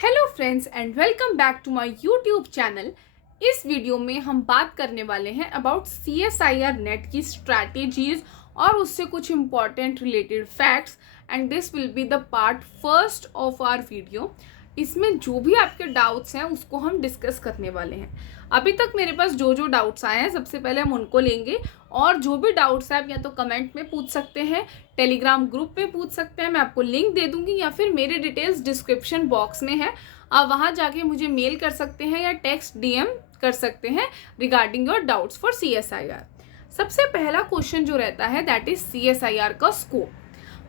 Hello friends and welcome back to my YouTube channel. इस video में हम बात करने वाले हैं अबाउट CSIR नेट की स्ट्रैटेजीज और उससे कुछ important related facts and this will be the part first of our video. इसमें जो भी आपके डाउट्स हैं उसको हम डिस्कस करने वाले हैं। अभी तक मेरे पास जो डाउट्स आए हैं सबसे पहले हम उनको लेंगे और जो भी डाउट्स हैं आप या तो कमेंट में पूछ सकते हैं, टेलीग्राम ग्रुप पे पूछ सकते हैं, मैं आपको लिंक दे दूंगी, या फिर मेरे डिटेल्स डिस्क्रिप्शन बॉक्स में है, आप वहाँ जाके मुझे मेल कर सकते हैं या टेक्स्ट DM कर सकते हैं regarding your doubts for CSIR। सबसे पहला क्वेश्चन जो रहता है दैट इज CSIR का स्कोप।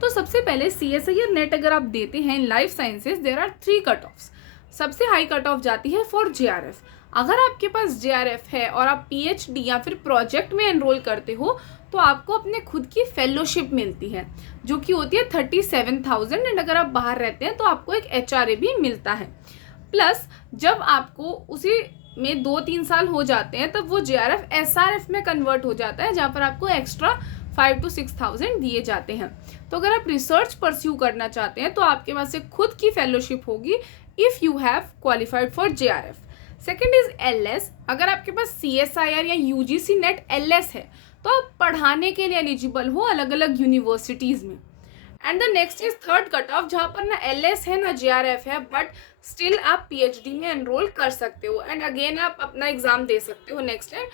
तो सबसे पहले CSIR नेट अगर आप देते हैं in life sciences there are 3 cut offs. सबसे हाई कट ऑफ जाती है फॉर JRF। अगर आपके पास JRF है और आप PhD या फिर प्रोजेक्ट में एनरोल करते हो तो आपको अपने खुद की फेलोशिप मिलती है जो कि होती है 37,000 एंड अगर आप बाहर रहते हैं तो आपको एक HRA भी मिलता है। प्लस जब आपको उसी में 2-3 साल हो जाते हैं तब वो JRF SRF में कन्वर्ट हो जाता है जहाँ पर आपको एक्स्ट्रा 5,000 to 6,000 दिए जाते हैं। तो अगर आप रिसर्च परस्यू करना चाहते हैं तो आपके पास एक खुद की फेलोशिप होगी if you have qualified for JRF। Second is LS। अगर आपके पास CSIR या UGC नेट LS है तो आप पढ़ाने के लिए एलिजिबल हो अलग अलग यूनिवर्सिटीज़ में। And the next is third cut off जहाँ पर ना LS है ना JRF है बट स्टिल आप PhD में एनरोल कर सकते हो एंड अगेन आप अपना एग्जाम दे सकते हो नेक्स्ट टाइम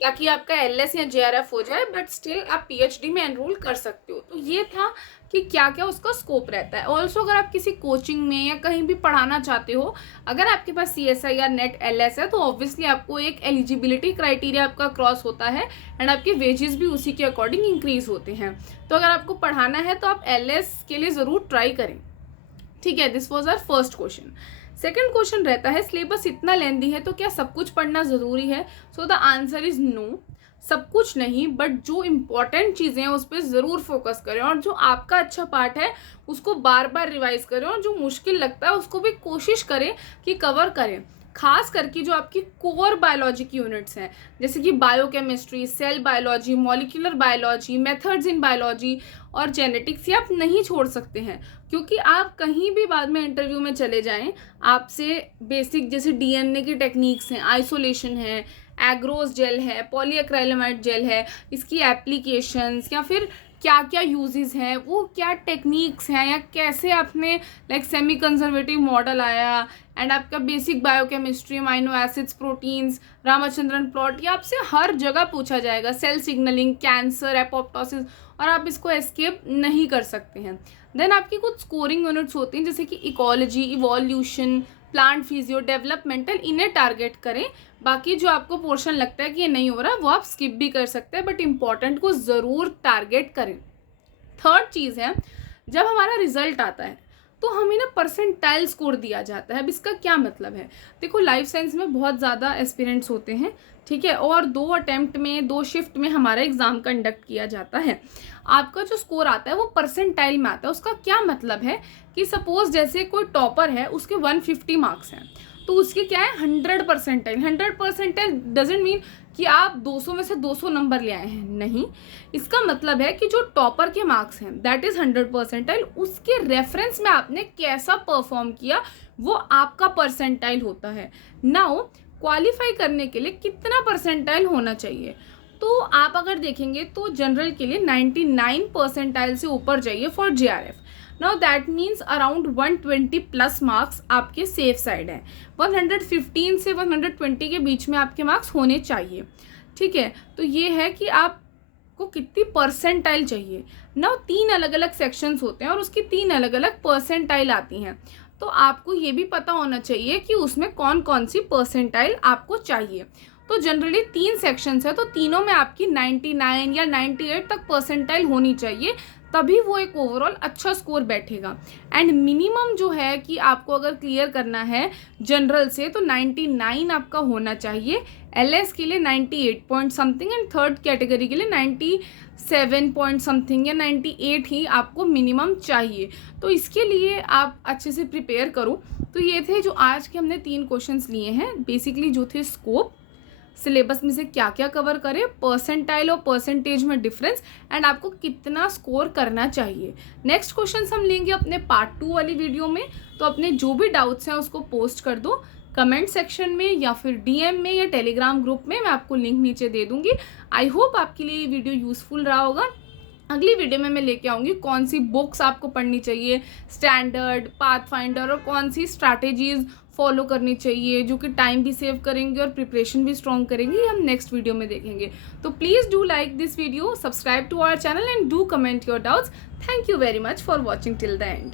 ताकि आपका LS या JRF हो जाए बट स्टिल आप PhD में एनरोल कर सकते हो। तो ये था कि क्या क्या उसका स्कोप रहता है। ऑल्सो अगर आप किसी कोचिंग में या कहीं भी पढ़ाना चाहते हो, अगर आपके पास CSIR नेट LS है तो ऑब्वियसली आपको एक एलिजिबिलिटी क्राइटेरिया आपका क्रॉस होता है एंड आपके वेजेस भी उसी के अकॉर्डिंग इंक्रीज होते हैं। तो अगर आपको पढ़ाना है तो आप LS के लिए ज़रूर ट्राई करें। ठीक है, this was our first question. Second question रहता है सिलेबस इतना लेंदी है तो क्या सब कुछ पढ़ना ज़रूरी है? So the answer is no, सब कुछ नहीं, बट जो इम्पॉर्टेंट चीज़ें हैं उस पर ज़रूर फोकस करें और जो आपका अच्छा पार्ट है उसको बार बार रिवाइज करें और जो मुश्किल लगता है उसको भी कोशिश करें कि कवर करें। खास करके जो आपकी कोर बायोलॉजी की यूनिट्स हैं जैसे कि biochemistry, cell biology, molecular biology, methods in biology और जेनेटिक्स, ये आप नहीं छोड़ सकते हैं क्योंकि आप कहीं भी बाद में इंटरव्यू में चले जाएं आपसे बेसिक जैसे DNA की टेक्निक्स हैं, आइसोलेशन है, एग्रोस जेल है, पॉलीएक्राइलेमाइड जेल है, इसकी एप्लीकेशंस या फिर क्या क्या यूजेस हैं, वो क्या टेक्निक्स हैं या कैसे आपने लाइक सेमी कंजर्वेटिव मॉडल आया एंड आपका basic biochemistry, amino acids, proteins, Ramachandran plot, ये आपसे हर जगह पूछा जाएगा। सेल सिग्नलिंग, कैंसर, एपोप्टोसिस, और आप इसको एस्केप नहीं कर सकते हैं। देन आपकी कुछ स्कोरिंग यूनिट्स होती हैं जैसे कि ecology, evolution, plant physio, developmental, इन्हें टारगेट करें। बाकी जो आपको पोर्शन लगता है कि ये नहीं हो रहा वो आप स्किप भी कर सकते हैं बट इम्पॉर्टेंट को ज़रूर टारगेट करें। थर्ड चीज़ है जब हमारा रिजल्ट आता है तो हमें ना परसेंटाइल स्कोर दिया जाता है। अब इसका क्या मतलब है? देखो लाइफ साइंस में बहुत ज़्यादा एस्पिरेंट्स होते हैं, ठीक है, और 2 अटेम्प्ट में 2 शिफ्ट में हमारा एग्ज़ाम कंडक्ट किया जाता है। आपका जो स्कोर आता है वो परसेंटाइल में आता है। उसका क्या मतलब है कि सपोज जैसे कोई टॉपर है उसके 150 मार्क्स हैं तो उसके क्या है 100 परसेंटाइल। 100 परसेंटाइल डजेंट मीन कि आप 200 में से 200 नंबर ले आए हैं, नहीं। इसका मतलब है कि जो टॉपर के मार्क्स हैं दैट इज़ 100 परसेंटाइल, उसके रेफरेंस में आपने कैसा परफॉर्म किया वो आपका परसेंटाइल होता है। नाउ क्वालिफाई करने के लिए कितना परसेंटाइल होना चाहिए? तो आप अगर देखेंगे तो जनरल के लिए 99 परसेंटाइल से ऊपर जाइए for JRF। Now that means around 120 plus marks आपके सेफ साइड है। 115 से 120 के बीच में आपके मार्क्स होने चाहिए, ठीक है। तो ये है कि आपको कितनी परसेंटाइल चाहिए। नाउ 3 अलग अलग सेक्शंस होते हैं और उसकी 3 अलग अलग परसेंटाइल आती हैं। तो आपको ये भी पता होना चाहिए कि उसमें कौन कौन सी परसेंटाइल आपको चाहिए। तो जनरली 3 सेक्शंस है तो तीनों में आपकी 99 या 98 तक परसेंटाइल होनी चाहिए, तभी वो एक ओवरऑल अच्छा स्कोर बैठेगा। एंड मिनिमम जो है कि आपको अगर क्लियर करना है जनरल से तो 99 आपका होना चाहिए, LS के लिए 98 point something and third category के लिए 97 पॉइंट समथिंग या 98 ही आपको मिनिमम चाहिए। तो इसके लिए आप अच्छे से प्रिपेयर करो। तो ये थे जो आज के हमने 3 क्वेश्चंस लिए हैं बेसिकली जो थे स्कोप, सिलेबस में से क्या क्या कवर करें, परसेंटाइल और परसेंटेज में डिफरेंस, एंड आपको कितना स्कोर करना चाहिए। नेक्स्ट क्वेश्चन हम लेंगे अपने पार्ट 2 वाली वीडियो में। तो अपने जो भी डाउट्स हैं उसको पोस्ट कर दो कमेंट सेक्शन में या फिर डीएम में या टेलीग्राम ग्रुप में, मैं आपको लिंक नीचे दे दूंगी। आई होप आपके लिए ये वीडियो यूजफुल रहा होगा। अगली वीडियो में मैं लेके आऊँगी कौन सी बुक्स आपको पढ़नी चाहिए, स्टैंडर्ड, पाथफाइंडर, और कौन सी स्ट्रैटेजीज फॉलो करनी चाहिए जो कि टाइम भी सेव करेंगे और प्रिपरेशन भी स्ट्रॉन्ग करेंगे, ये हम नेक्स्ट वीडियो में देखेंगे। तो please do like this video, subscribe to our channel and do comment your doubts. Thank you very much for watching till the and.